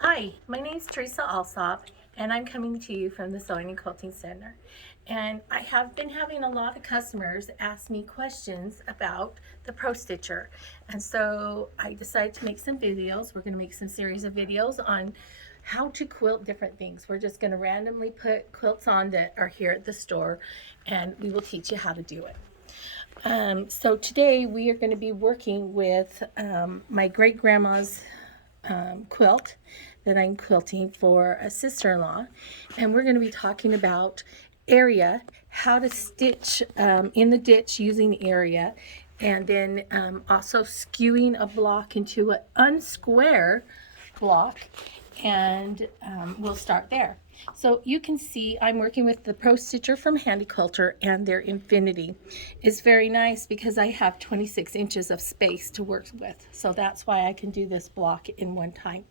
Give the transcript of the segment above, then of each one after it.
Hi, my name is Teresa Alsop, and I'm coming to you from the Sewing and Quilting Center. And I have been having a lot of customers ask me questions about the Pro Stitcher. And so I decided to make some videos. We're going to make some series of videos on how to quilt different things. We're just going to randomly put quilts on that are here at the store, and we will teach you how to do it. So today we are going to be working with my great grandma's quilt that I'm quilting for a sister-in-law, and we're going to be talking about area, how to stitch in the ditch using area, and then also skewing a block into an unsquare block, and we'll start there. So you can see I'm working with the Pro Stitcher from Handy Quilter, and their Infinity is very nice because I have 26 inches of space to work with. So that's why I can do this block in one time.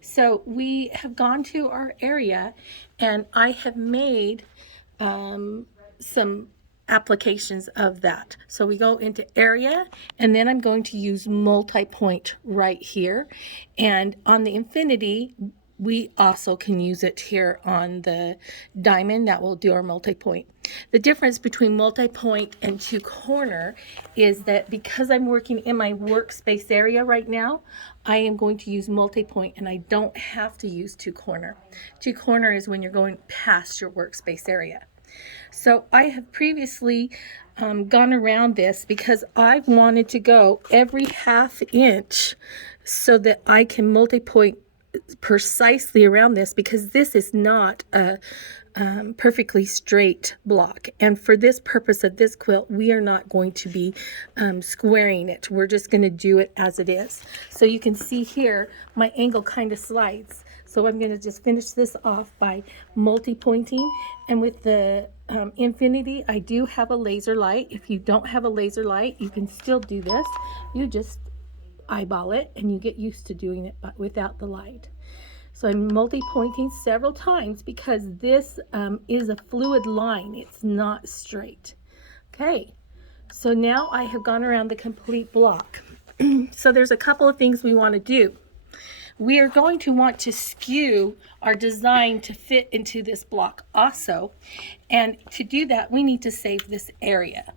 So we have gone to our area, and I have made some applications of that. So we go into area, and then I'm going to use multi-point right here. And on the Infinity, we also can use it here on the diamond. That will do our multi-point. The difference between multi-point and two corner is that because I'm working in my workspace area right now, I am going to use multi-point, and I don't have to use two corner. Two corner is when you're going past your workspace area. So I have previously gone around this because I wanted to go every half inch so that I can multi-point precisely around this, because this is not a perfectly straight block, and for this purpose of this quilt we are not going to be squaring it. We're just going to do it as it is. So you can see here my angle kind of slides, so I'm going to just finish this off by multi-pointing. And with the Infinity, I do have a laser light. If you don't have a laser light, you can still do this. You just eyeball it and you get used to doing it but without the light. So I'm multi-pointing several times because this is a fluid line. It's not straight. Okay, so now I have gone around the complete block. So there's a couple of things we want to do. We are going to want to skew our design to fit into this block also. And to do that, we need to save this area.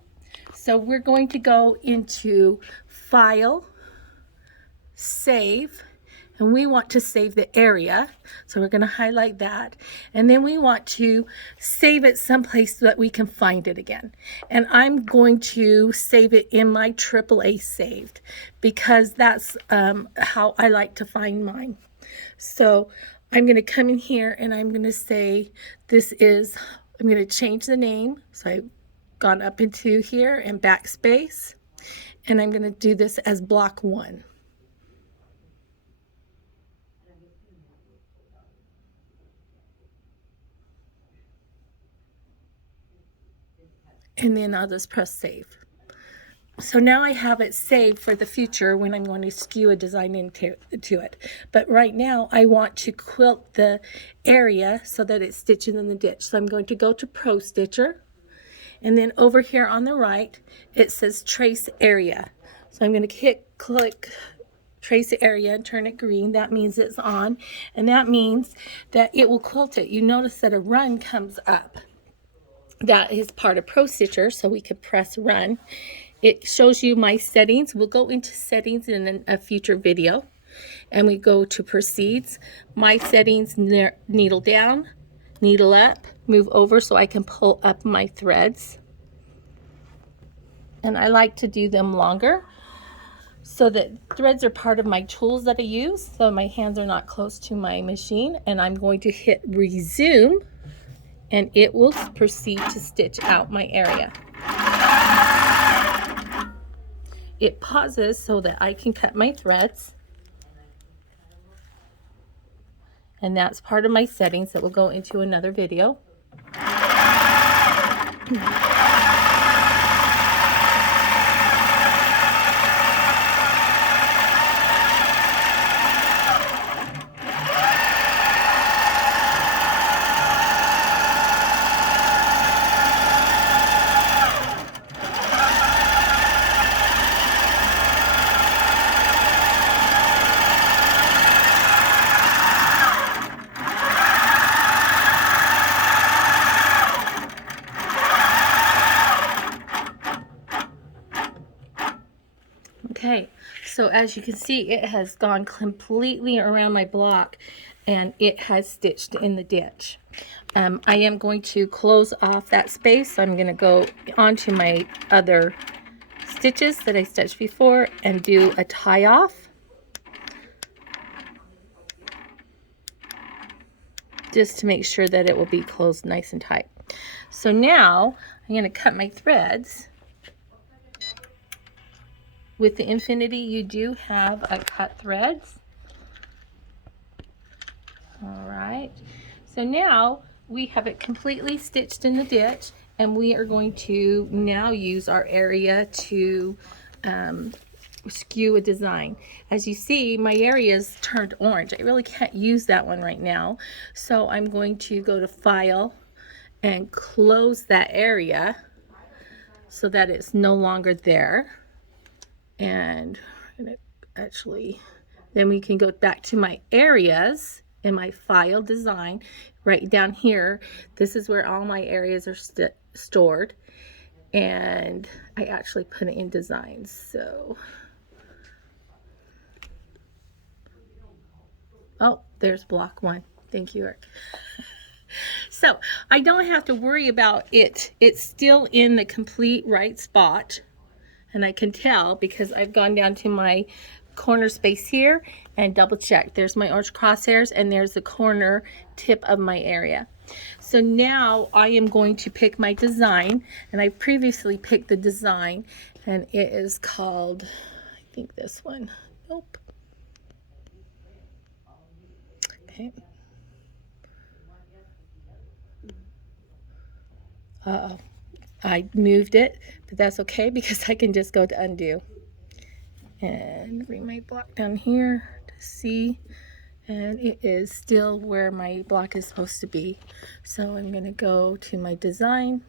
So we're going to go into File, Save, and we want to save the area. So we're going to highlight that. And then we want to save it someplace so that we can find it again. And I'm going to save it in my AAA saved because that's how I like to find mine. So I'm going to come in here and I'm going to say I'm going to change the name. So I've gone up into here and backspace. And I'm going to do this as block 1. And then I'll just press save. So now I have it saved for the future when I'm going to skew a design into it. But right now I want to quilt the area so that it's stitching in the ditch. So I'm going to go to Pro Stitcher, and then over here on the right it says trace area. So I'm going to click trace area and turn it green. That means it's on, and that means that it will quilt it. You notice that a run comes up. That is part of Pro Stitcher, so we can press run. It shows you my settings. We'll go into settings in a future video, and we go to proceeds. My settings, needle down, needle up, move over so I can pull up my threads. And I like to do them longer so that threads are part of my tools that I use, so my hands are not close to my machine. And I'm going to hit resume, and it will proceed to stitch out my area. It pauses so that I can cut my threads, and that's part of my settings that will go into another video. So as you can see, it has gone completely around my block and it has stitched in the ditch. I am going to close off that space. So I'm going to go onto my other stitches that I stitched before and do a tie off. Just to make sure that it will be closed nice and tight. So now I'm going to cut my threads. With the Infinity, you do have a cut threads. All right. So now we have it completely stitched in the ditch, and we are going to now use our area to skew a design. As you see, my area is turned orange. I really can't use that one right now. So I'm going to go to File and close that area so that it's no longer there. And actually, then we can go back to my areas in my file design. Right down here, this is where all my areas are stored. And I actually put it in designs. So, oh, there's block 1. Thank you, Eric. So I don't have to worry about it. It's still in the complete right spot. And I can tell because I've gone down to my corner space here and double checked. There's my orange crosshairs and there's the corner tip of my area. So now I am going to pick my design, and I previously picked the design, and it is called, I think this one. Nope. Okay. Uh-oh. I moved it, but that's okay because I can just go to undo and bring my block down here to see, and it is still where my block is supposed to be. So I'm going to go to my design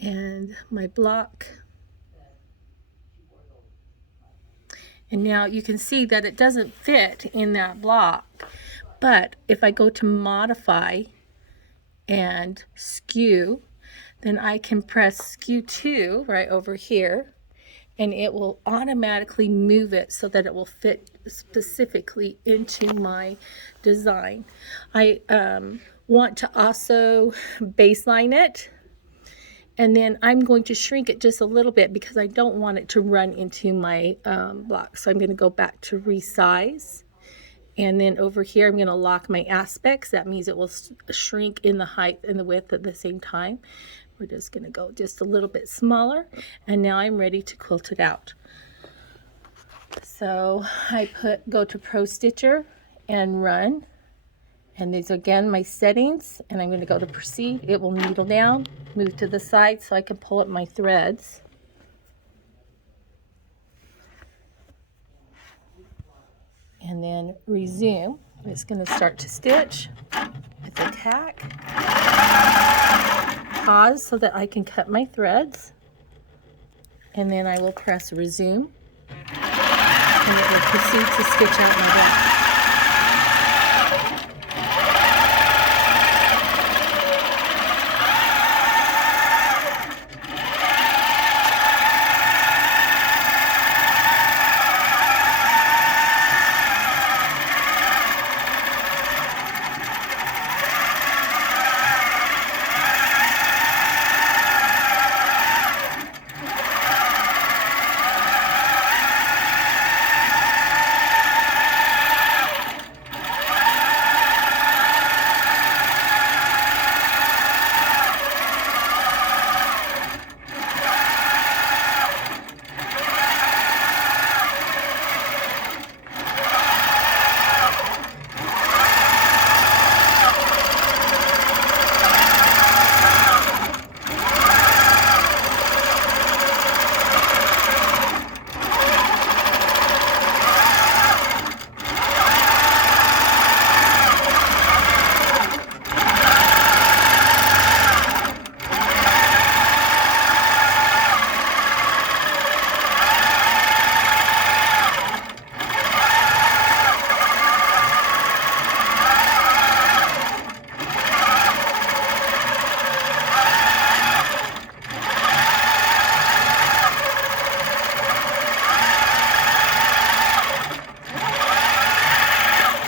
and my block, and now you can see that it doesn't fit in that block. But if I go to modify and skew, then I can press Skew 2 right over here, and it will automatically move it so that it will fit specifically into my design. I want to also baseline it, and then I'm going to shrink it just a little bit because I don't want it to run into my block. So I'm going to go back to resize. And then over here, I'm going to lock my aspects. That means it will shrink in the height and the width at the same time. We're just going to go just a little bit smaller. And now I'm ready to quilt it out. So I go to Pro Stitcher and Run. And these are again my settings. And I'm going to go to Proceed. It will needle down, move to the side so I can pull up my threads. And then resume. It's going to start to stitch with a tack. Pause so that I can cut my threads. And then I will press resume. And it will proceed to stitch out my block.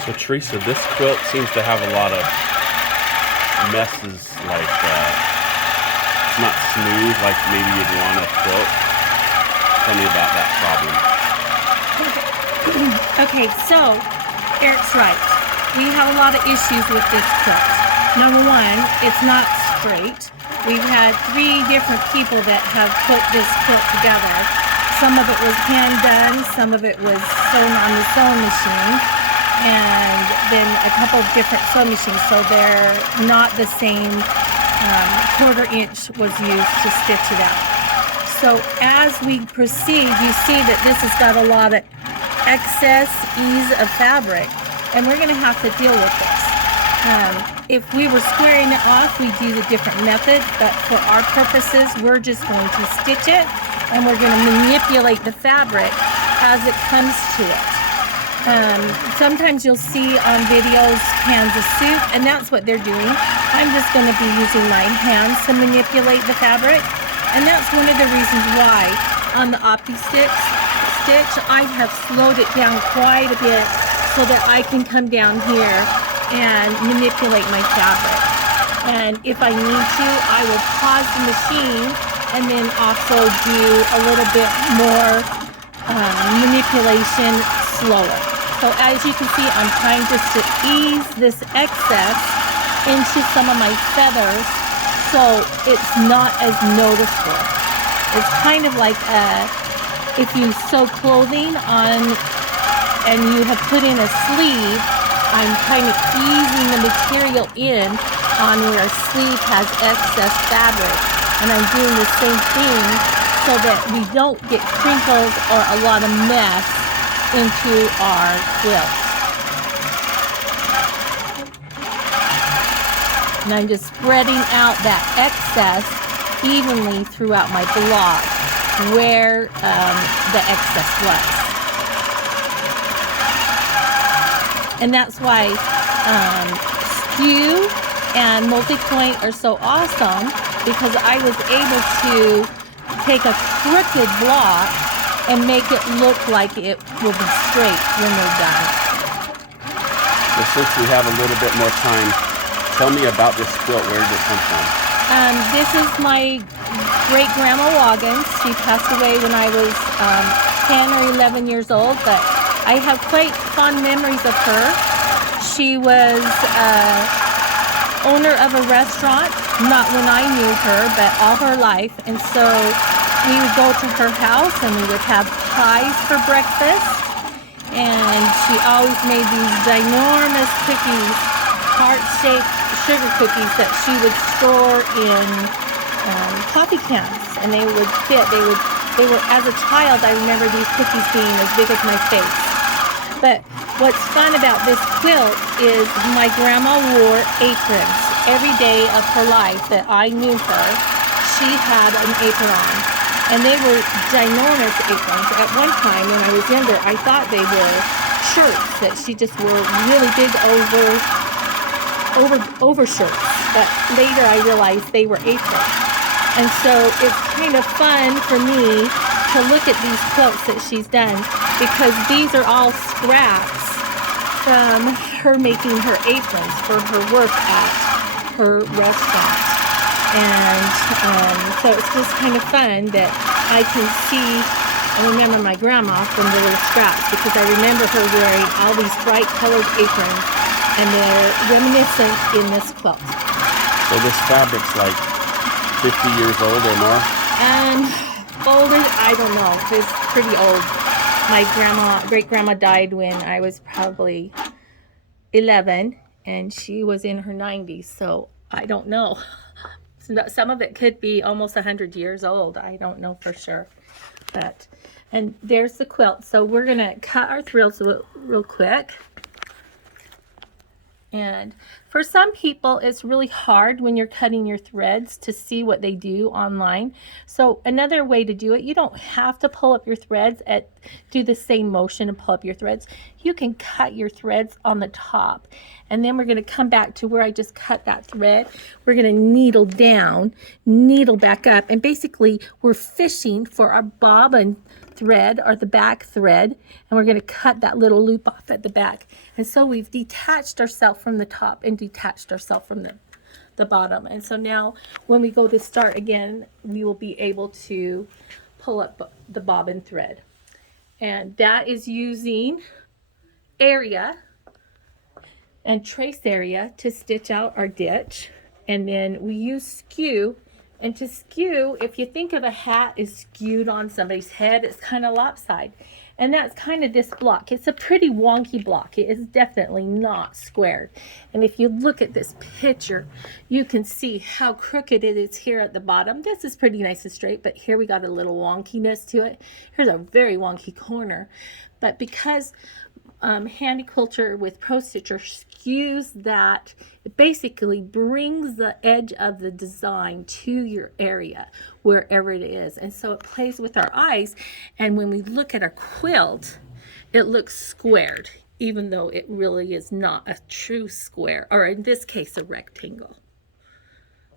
So Teresa, this quilt seems to have a lot of messes, like it's not smooth like maybe you'd want a quilt. Tell me about that problem. Okay, so Eric's right. We have a lot of issues with this quilt. Number one, it's not straight. We've had 3 different people that have put this quilt together. Some of it was hand done, some of it was sewn on the sewing machine, and then a couple of different sewing machines, so they're not the same. 1/4 inch was used to stitch it out. So as we proceed, you see that this has got a lot of excess ease of fabric, and we're going to have to deal with this. If we were squaring it off, we'd use a different method, but for our purposes, we're just going to stitch it, and we're going to manipulate the fabric as it comes to it. Sometimes you'll see on videos cans of soup, and that's what they're doing. I'm just going to be using my hands to manipulate the fabric, and that's one of the reasons why on the stitch I have slowed it down quite a bit so that I can come down here and manipulate my fabric. And if I need to, I will pause the machine and then also do a little bit more manipulation slower. So as you can see, I'm trying just to ease this excess into some of my feathers so it's not as noticeable. It's kind of like if you sew clothing on and you have put in a sleeve, I'm kind of easing the material in on where a sleeve has excess fabric, and I'm doing the same thing so that we don't get crinkles or a lot of mess into our quilt. And I'm just spreading out that excess evenly throughout my block where the excess was. And that's why Skew and multi-point are so awesome, because I was able to take a crooked block and make it look like it will be straight when we're done. Well, since we have a little bit more time, tell me about this quilt. Where did it come from? This is my great-grandma Wagan. She passed away when I was 10 or 11 years old, but I have quite fond memories of her. She was owner of a restaurant, not when I knew her, but all her life. And so we would go to her house and we would have pies for breakfast. And she always made these ginormous cookies, heart-shaped sugar cookies that she would store in coffee cans. And they would fit, they were, as a child, I remember these cookies being as big as my face. But what's fun about this quilt is my grandma wore aprons. Every day of her life that I knew her, she had an apron on. And they were ginormous aprons. At one time when I was younger, I thought they were shirts that she just wore really big over shirts. But later I realized they were aprons. And so it's kind of fun for me to look at these quilts that she's done, because these are all scraps from her making her aprons for her work at her restaurant. And so it's just kind of fun that I can see and remember my grandma from the little scraps, because I remember her wearing all these bright colored aprons, and they're reminiscent in this quilt. So this fabric's like 50 years old or more? Older, I don't know. It's pretty old. My great-grandma died when I was probably 11, and she was in her 90s, so I don't know. Some of it could be almost 100 years old. I don't know for sure. And there's the quilt. So we're going to cut our thrills real quick. And for some people, it's really hard when you're cutting your threads to see what they do online. So another way to do it, you don't have to pull up your threads. do the same motion and pull up your threads, you can cut your threads on the top. And then we're going to come back to where I just cut that thread. We're going to needle down, needle back up, and basically we're fishing for our bobbin thread or the back thread, and we're going to cut that little loop off at the back. And so we've detached ourselves from the top and detached ourselves from the bottom. And so now when we go to start again, we will be able to pull up the bobbin thread. And that is using area and trace area to stitch out our ditch. And then we use skew. And to skew, if you think of a hat is skewed on somebody's head, it's kind of lopsided. And that's kind of this block. It's a pretty wonky block. It is definitely not squared. And if you look at this picture, you can see how crooked it is here at the bottom. This is pretty nice and straight, but here we got a little wonkiness to it. Here's a very wonky corner. But because handy quilter with Pro Stitcher skews that, it basically brings the edge of the design to your area wherever it is, and so it plays with our eyes. And when we look at our quilt, it looks squared, even though it really is not a true square, or in this case a rectangle.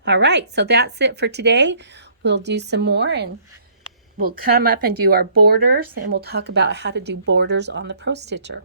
All right, so that's it for today. We'll do some more, and we'll come up and do our borders, and we'll talk about how to do borders on the Pro Stitcher.